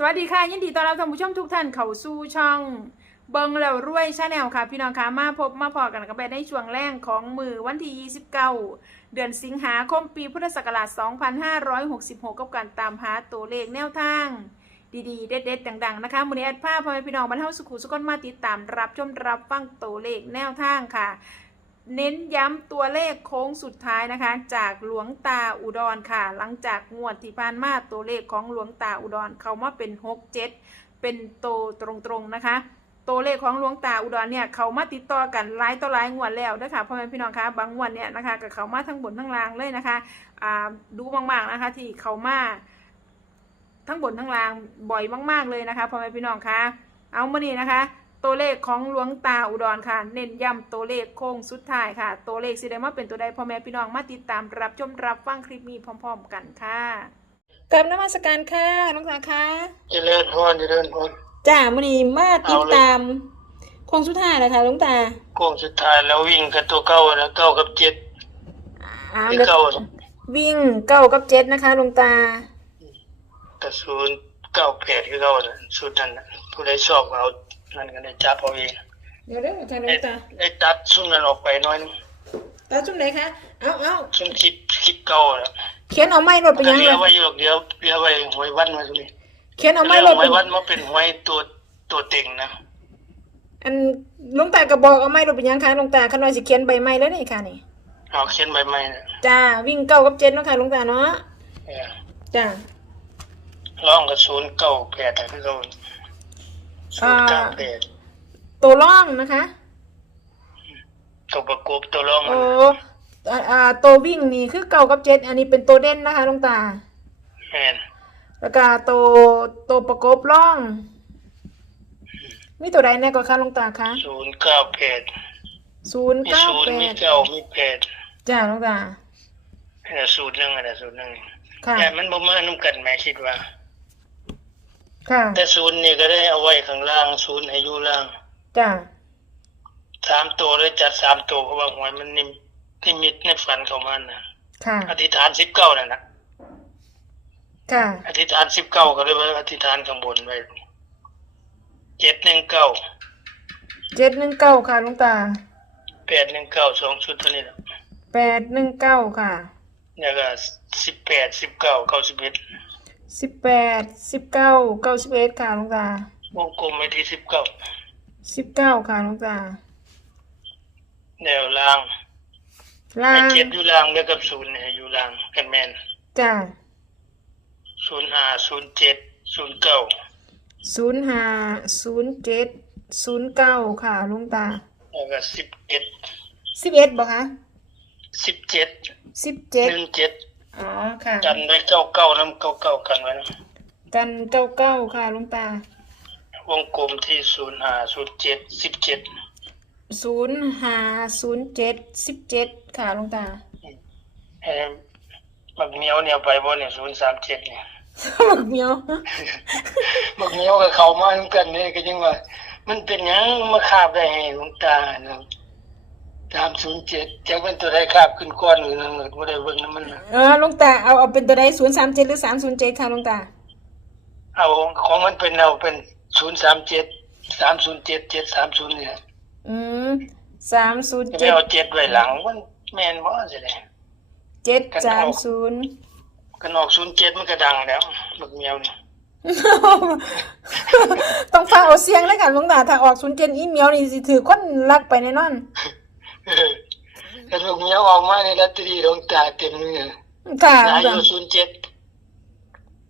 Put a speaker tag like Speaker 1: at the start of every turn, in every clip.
Speaker 1: สวัสดีค่ะ ยินดีต้อนรับท่านผู้ชมทุกท่านเข้าสู่ช่อง เบิงแล้วรวยชาแนลค่ะ พี่น้องคะมาพบมาพอกันกับแบในช่วงแรกของมือวันที่ 29 เดือนสิงหาคมปีพุทธศักราช 2566 กับการตามหาตัวเลขแนวทาง ดีๆ เด็ดๆดังๆ นะคะมือนี้แอดภาพพ่อแม่พี่น้องบรรเทาสุขุสุขนมาติดตามรับชมรับฟังตัวเลขแนวทางค่ะ เน้นย้ำตัวเลขโค้งสุดท้ายนะคะ จากหลวงตาอุดรค่ะ หลังจากงวดที่ผ่านมาตัวเลขของหลวงตาอุดรเขามาเป็น6 7เป็นโตตรงๆนะคะ ตัวเลขของหลวงตาอุดรเนี่ยเขามาติดต่อกันหลายต่อหลายงวดแล้วนะคะพ่อแม่พี่น้องคะบางงวดเนี่ยนะคะกับเขามาทั้งบนทั้งล่างเลยนะคะดูมากๆนะคะที่เขามาทั้งบนทั้งล่างบ่อยมาก ๆเลยนะคะพ่อแม่พี่น้องคะเอามานี่นะคะ ตัวเลขของหลวงตาอุดรค่ะ เน้นย้ำตัวเลขโค้งสุดท้ายค่ะ ตัวเลขสิได้มาเป็นตัวใดพ่อแม่พี่น้องมาติดตามรับชมรับฟังคลิปนี้พร้อม ๆ กันค่ะกับนมัสการค่ะหลวงตาค่ะ
Speaker 2: เจริญพรเจริญพร
Speaker 1: จ้ามื้อนี้มาติดตามโค้งสุดท้ายนะคะหลวงตา
Speaker 2: โค้งสุดท้ายแล้ววิ่งกับตัวเก้านะเก้ากับเจ็ด
Speaker 1: อ่า
Speaker 2: ที่
Speaker 1: เดี๋ยว
Speaker 2: เก้า
Speaker 1: วิ่งเก้ากับเจ็ดนะคะหลวงตา
Speaker 2: กับศูนย์เก้าแปดคือเก้านะสุดนั้นนะผู้ใดชอบก็เอา นั่นก็ได้จับเอาเอง
Speaker 1: เดี๋ยวเด้ออาจารย์หลว
Speaker 2: ได้
Speaker 1: งตา
Speaker 2: ได้ตัดซุ่มนั้นออกไปหน้อยนึง
Speaker 1: ตาจุ่มไหนคะ เอาเอา
Speaker 2: ซุ่มคลิปคลิปเก้าแล้ว
Speaker 1: เขียนเอาไม้รถไป
Speaker 2: ก็
Speaker 1: ยัง
Speaker 2: เห
Speaker 1: เล
Speaker 2: ลือยไว้อยู่หรอกเดียวเหลือไว้หวยวันมาตรงนี้
Speaker 1: เขียนเอา
Speaker 2: เห
Speaker 1: ไม้
Speaker 2: ลือ
Speaker 1: รถ
Speaker 2: ห
Speaker 1: ไป
Speaker 2: วยวันมาเป็นหวยตัวตัวเต็งนะ
Speaker 1: อันหลวงตาก็บอกเอาไม้รถไปยังคะหลวงตาขน้อยสิเขียนใบไม้แล้วนี่ค่ะนี่
Speaker 2: เอาเขียนใบไม้นะ
Speaker 1: จ้าวิ่งเก้ากับเจ็ดเนาะค่ะหลวงตาเนาะ
Speaker 2: เออ
Speaker 1: จ้า
Speaker 2: ร้องกับศูนย์เก้าแปดนะคือเก้า ศูนย์เก้าแปด
Speaker 1: ตัวร่องนะคะ
Speaker 2: ตัวประกบตัวร้องมั
Speaker 1: โอ้
Speaker 2: น
Speaker 1: อ่าอ่าตัววิ่งนี่คือเก้ากับเจ็ดอันนี้เป็นตัวเด่นนะคะหลวงตา
Speaker 2: แม่น
Speaker 1: แล้วก็ตัวตัวประกบร่อง มีตัวใดแน่ก็คะหลวงตาคะ
Speaker 2: ศูนย์เก้าแปด
Speaker 1: ศูนย์
Speaker 2: มี
Speaker 1: เก้า
Speaker 2: ศูน
Speaker 1: แป
Speaker 2: ย์มี
Speaker 1: ด
Speaker 2: เก้ามีแปด
Speaker 1: จ้าหลวงตา
Speaker 2: แต่สูตรหนึงอะไรสูตรหนึง
Speaker 1: ค่ะ
Speaker 2: แต่มันบ่มานํกันแม่คิดว่า
Speaker 1: ค่ะ
Speaker 2: แต่ศูนย์นี่ก็ได้เอาไว้ข้างล่างศูนย์ให้อยู่ล่าง
Speaker 1: จ้า
Speaker 2: สามตัวเลยจัดสามตัวเพราะว่าหวยมันนิมนิมิตในฝันของมันนะ
Speaker 1: ค่ะ
Speaker 2: อธิษฐานสิบเก้านั่นนะ
Speaker 1: ค่ะ
Speaker 2: อธิษฐานสิบเก้าก็เลยว่าอธิษฐานข้างบนไว้เจ็ดหนึ่งเก้า
Speaker 1: เจ็ดหนึ่งเก้าค่ะหลวงตา
Speaker 2: แปดหนึ่งเก้าสองชุดเท่านี้นะ
Speaker 1: แปดหนึ่งเก้าค่ะ
Speaker 2: แล้วก็สิบแปดสิบเก้าเก้าสิบเอ็ด
Speaker 1: สิบแปดสิบเก้าเก้าสิบเอ็ดค่ะหลวงตาว
Speaker 2: งกลมไว้ที่สิบเก้า
Speaker 1: สิบเก้าค่ะหลวงตา
Speaker 2: แนวล่าง
Speaker 1: ล่า
Speaker 2: ไอ้
Speaker 1: ง
Speaker 2: เจ็ดอยู่ล่างแล้วกับศูนย์เนี่ยอยู่ล่างกันแมน
Speaker 1: จ้า
Speaker 2: ศูนย์ห้าศูนย์เจ็ดศูนย์เก้า
Speaker 1: ศูนย์ห้าศูนย์เจ็ดศูนย์เก้าค่ะหลวงตา
Speaker 2: แล้วก็สิบเอ็ด
Speaker 1: สิบเอ็ดบอกคะ
Speaker 2: สิบเจ็ด
Speaker 1: สิบเจ็ด
Speaker 2: หนึ่งเจ็ด
Speaker 1: อ๋อค่ะ
Speaker 2: กันไว้เก้าเก้าน้ำเก้าเก้ากันไว้นะ
Speaker 1: กันเก้าเก้าค่ะหลวงตาว
Speaker 2: งกลมที่ศูนย์ห้าศูนย์เจ็ดสิบเจ็ด
Speaker 1: ศูนย์ห้าศูนย์เจ็ดสิบเจ็ดค่ะหลวงตา
Speaker 2: เอ้ยบักเหมียวเนี่ยไปบ่เนี่ยศูนย์สามเจ็ดเนี่ย
Speaker 1: บักเหมียว
Speaker 2: บักเหมียวกับเขามาเหมือนกันเนี่ยก็ยังว่า มันเป็นหยังมาคาบได้ให้หลวงตาเนาะ สามศูนย์เจ็ดจะเป็นตัวใดคาบขึ้นก้อนหรือนั่นหรือบ่ได้เบิ่งน้ำมันน่ะ
Speaker 1: เออหลวงตาเอาเอาเป็นตัวใดศูนย์สามเจ็ดหรือสามศูนย์เจ็ดค่ะหลวงตา
Speaker 2: เอาของมันเป็นเอาเป็นศูนย์สามเจ็ดสามศูนย์เจ็ดเจ็ดสามศูนย์เนี่ย
Speaker 1: อืมสามศูนย์
Speaker 2: จะไป
Speaker 1: เจ็ด
Speaker 2: เอาเจ็ดไว้หลังมันแม่นบ่สิได้
Speaker 1: เจ็ดสามศูนย์
Speaker 2: กันออกศูนย์เจ็ดมันก็ดังแล้วบักเหมียวนี่
Speaker 1: ต้องฟังเอาเสียงเลยค่ะหลวงตาถ้าออกศูนย์เจ็ดอีเมลนี่สิถือคนลักไปแน่นอน
Speaker 2: เออแต่บักเหมียวออกมาในลอตเตอรี่หลวงตาเต็มเลย
Speaker 1: ค่ะหลว
Speaker 2: อาง
Speaker 1: ตา
Speaker 2: ยุศูนย์เจ็ด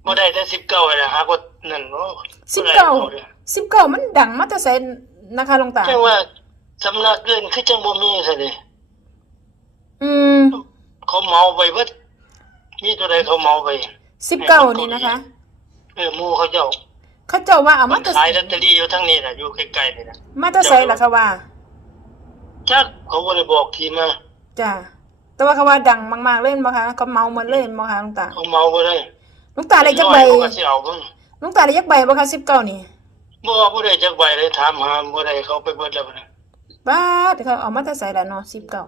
Speaker 2: บ่ได้แต่สิบเก้าเลยนะฮะก็นั่นโอ้
Speaker 1: สิบเก้าสิบเก้ามันดังมาแต่ไสนะคะหลวงตา
Speaker 2: จังว่าสำนักเกินคือจังบ่มีซะเด้
Speaker 1: อืม
Speaker 2: เขาเมาไปเบิดมีตัวใดเขาเมาไป
Speaker 1: สิบเก้านี่นะคะ
Speaker 2: เออหมู่เขาเจ้า
Speaker 1: เขาเจ้าว่าเอา
Speaker 2: มั
Speaker 1: มานแต่
Speaker 2: ขายลอตเตอรี่อยู่ทั้งนี้น่ะอยู่ใกล้ๆนี่น่ะ
Speaker 1: มาแต่ไสล่ะค่ะว่า
Speaker 2: จักเขาบ่ได้บอกทีมา
Speaker 1: จ้ะแต่ว่าเขาว่าดังมากๆเล่นบ่คะเขาเมาหมดเลยบ่คะลวงตา
Speaker 2: เขาเมาบ่ได้
Speaker 1: ลวงตาได้จักใบ
Speaker 2: เขาก็สิเอาเบิ่ง
Speaker 1: หลวงตาได้จักใบบ่คะสิบเก้านี่
Speaker 2: บ่บ่ได้จักใบเลยถามหาบ่ได้เขาไปเบิดแล้วนะ
Speaker 1: บ้าดเขาเอามาแต่ไสล่ะเนาะสิบเก้า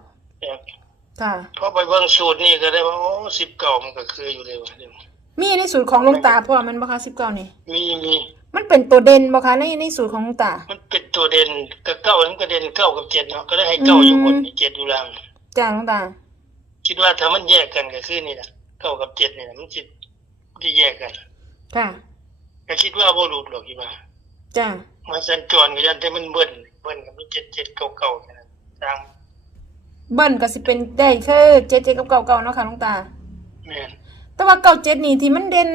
Speaker 1: ค่ะ
Speaker 2: พอไปเบิ่งสูตรนี่ก็ได้ว่าโอ้19มันก็คืออยู่เลยวะเดี๋ยว
Speaker 1: มีในสูตรของลวงตาพ่อมันบ่คะ19นี่
Speaker 2: มีมี
Speaker 1: มันเป็นตัวเด่นบ่คะในในสูตรของหลวงตา
Speaker 2: มันเป็นตัวเด่นก็เก้ามันก็เด่นเก้ากับเจ็ดเนาะก็ได้ให้เก้าอยู่บน
Speaker 1: อืม
Speaker 2: เจ็ดอยู่ล่าง
Speaker 1: จ้าหลวงตา
Speaker 2: คิดว่าถ้ามันแยกกันก็คือนี่แหละเก้ากับเจ็ดนี่แหละมันจิที่แยกกัน
Speaker 1: ค่ะ
Speaker 2: ก็คิดว่าบ่หลุดหรอกคิดว่า
Speaker 1: จ้า
Speaker 2: มาสัญจรก็ยันแต่มันเบิ้นเบิ้นก็มีเจ็ดเจ็ดเก้าเก้าแค่นั้นตาม
Speaker 1: เบิ้ลก็สิเป็นได้คือ77กับ99เนาะค่ะหลวงตา
Speaker 2: แม่น
Speaker 1: แต่ว่า97นี่ที่มันเด่น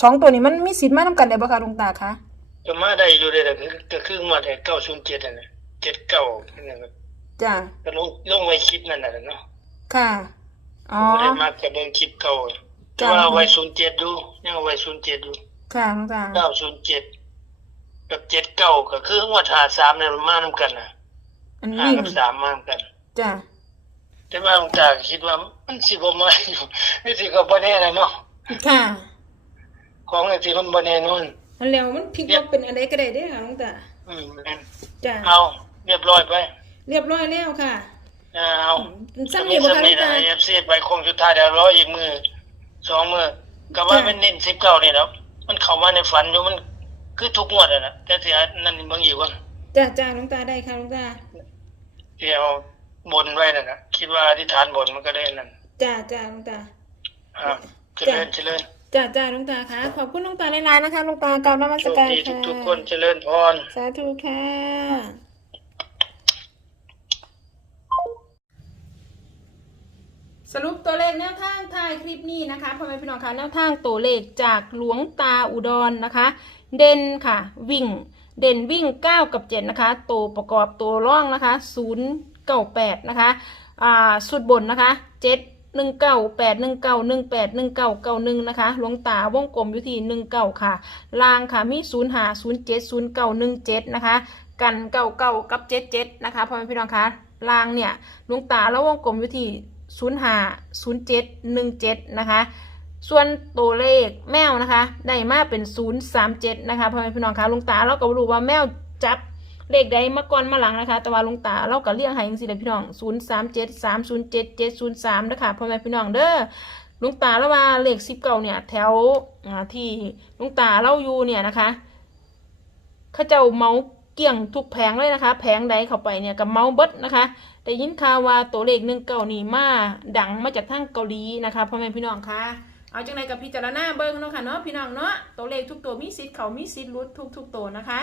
Speaker 1: สองตัวนี้มันมีสิทธิ์มานํกันได้บ่คะหลวงตาคะ
Speaker 2: ก็มาได้อยู่ได้แต่คือก็คือมาได้เก้าศูนย์เจ็ดนั่นแหละเจ็ดเก้านั่นแหละ
Speaker 1: จ้า
Speaker 2: ก็ลงลงไว้คลิปนั่นแหละเนาะ
Speaker 1: ค่ะอ๋อ
Speaker 2: บ่ได้มาจะเบิ่งคลิปเก่าแต่
Speaker 1: จ้ะ
Speaker 2: ว่าเอาไว้ศูนย์เจ็ดดูยังเอาไว้ศูนย์เจ็ดดู
Speaker 1: ค่ะหลวงตา
Speaker 2: เก้าศูนย์เจ็ดกับเจ็ดเก้าก็คือว่าหาสามเนี่ยมันมานํกันน่ะ
Speaker 1: อัน
Speaker 2: หา
Speaker 1: วิ่ง
Speaker 2: กับสามมานํกัน
Speaker 1: จ้า
Speaker 2: แต่ว่าหลวงตาก็คิดว่ามันสิบ่มาอยู่นี่สิก็บ่แน่นะเนาะ
Speaker 1: ค่ะ
Speaker 2: ของไอ้ที่มันบ่แน่นอน
Speaker 1: อันแล้วมันพลิกว่าเป็นอะไรก็ได้เด้อค่ะหลวงตา
Speaker 2: อืมแม่น
Speaker 1: จ้า
Speaker 2: เอาเรียบร้อยไป
Speaker 1: เรียบร้อยแล้วค่ะ
Speaker 2: เอา
Speaker 1: ซ้ำนี่บ่คะหลวงตา
Speaker 2: เอฟซีไปคงสุดท้ายเดี๋ยวรออีกมือสองมือก็ว่า
Speaker 1: จ้ะ
Speaker 2: มันเน้นสิบเก้านี่แล้วมันเข้ามาในฝันอยู่มันคือทุกงวดอะนะแต่ที่นั่นบางอยู่ว่า
Speaker 1: จ้าจ้าหลวงตาได้ค่ะหลวงตา
Speaker 2: ที่เอาบนไว้นั่นนะคิดว่าอธิษฐานบนมันก็ได้นั่น
Speaker 1: จ้าจ้าหลวงตา
Speaker 2: อ่าเจริญเจริญ
Speaker 1: จ้าจ้าหลวงตาค่ะ ขอบคุณหลวงตาหลายๆนะคะหลวงตากราบนมั
Speaker 2: โช
Speaker 1: ส
Speaker 2: ค
Speaker 1: การ
Speaker 2: ดี
Speaker 1: ค่ะ
Speaker 2: ทุกๆคนเจริญพร
Speaker 1: สาธุค่ะสรุปตัวเลขแนวทางท้ายคลิปนี้นะคะพ่อแม่พี่น้องคะแนวทางตัวเลขจากหลวงตาอุดรนะคะ เด่นค่ะ วิ่ง เด่นวิ่ง 9 กับ 7 นะคะ ตัวประกอบตัวร่องนะคะ 0 9 8 นะคะ อ่าสุดบนนะคะ 7 1 9 8 1 9 1 8 1 9 9 1นะคะหลวงตาวงกลมอยู่ที่1 9ค่ะ ลางค่ะมี0 5 0 7 0 9 1 7นเก้าหนึ่งเจศนะคะ กันเก่าเก่ากับเจ็ดเจ็ดนะคะพ่อแม่พี่น้องคะลางเนี่ยหลุงตาแล้ววงกลมอยู่ที่ศูนย์หาศูนย์เจ็ดหนึ่งเจ็ดนะคะส่วนตัวเลขแมวนะคะ ได้มาเป็นศูนย์สามเจ็ดนะคะพ่อแม่พี่น้องคะหลุงตาเราก็รู้ว่าแมวจับ เลขใดมาก่อนมาหลังนะคะ แต่ว่าลุงตาเราก็เรียงให้ยังสิเลยพี่น้องศูนย์สามเจ็ดสามศูนย์เจ็ดเจ็ดศูนย์สามนะคะพ่อแม่พี่น้องเด้อลุงตาแล้วว่าเลขสิบเก้าเนี่ยแถวที่ลุงตาเล่าอยู่เนี่ยนะคะเขาเจ้าเมาเกี่ยงทุกแผงเลยนะคะ แผงใดเข้าไปเนี่ยกับเมาเบิดนะคะได้ยินข่าวว่าตัวเลขหนึ่งเก่านี่มาดังมาจากทางเกาหลีนะคะพ่อแม่พี่น้องคะเอาจังไดกับพิจารณาเบิ่งเนาะค่ะเนาะพี่น้องเนาะตัวเลขทุกตัวมีสิทธิ์เขามีสิทธิ์รุดทุกทุกๆตัวนะคะ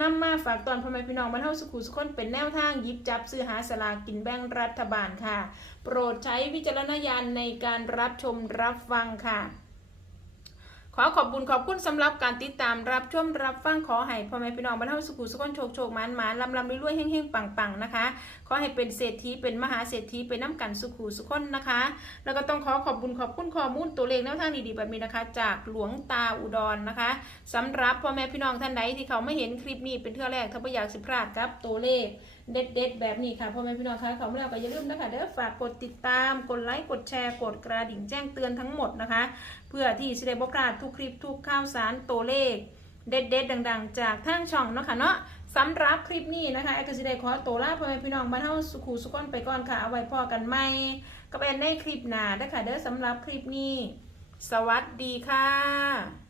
Speaker 1: นำมาฝากตอนพ่อแม่พี่น้องบรรเทาสุขุสุขคนเป็นแนวทางยิบจับซื้อหาสลากกินแบ่งรัฐบาลค่ะ โปรดใช้วิจารณญาณในการรับชมรับฟังค่ะ ขอขอบคุณขอบคุณสำหรับการติดตามรับชมรับฟังขอให้พ่อแม่พี่น้องบรรเทาสุขุสุขนโชคโชคมานมานลำลำรวยๆเฮงเฮงปังปังๆนะคะ ขอให้เป็นเศรษฐีเป็นมหาเศรษฐีเป็นน้ำกันสุขุสุขนนะคะ แล้วก็ต้องขอขอบคุณขอบคุณข้อมูลตัวเลขแนวทางดีๆแบบนี้นะคะ จากหลวงตาอุดรนะคะสำหรับพ่อแม่พี่น้องท่านใดที่เขาไม่เห็นคลิปนี้เป็นเทื่อแรกถ้าไม่อยากสิพลาดครับตัวเลข เด็ดๆแบบนี้ค่ะพ่อแม่พี่น้องคะเขาไม่ได้ก็อย่าลืมนะคะเด้อฝากกดติดตาม กดไลค์ กดแชร์ กดกระดิ่งแจ้งเตือนทั้งหมดนะคะ เพื่อที่จะได้บ่พลาดทุกคลิปทุกข่าวสารตัวเลข เด็ดๆดัง ๆ จากทางช่องเนาะค่ะเนาะสำหรับคลิปนี้นะคะแอคซิเดขอตัวลาพ่อแม่พี่น้องบ้านเฮาสุขุสุขอนไปก่อนค่ะเอาไว้พอกันใหม่กับแอนในคลิปหน้าเด้ค่ะเด้อสำหรับคลิปนี้ สวัสดีค่ะ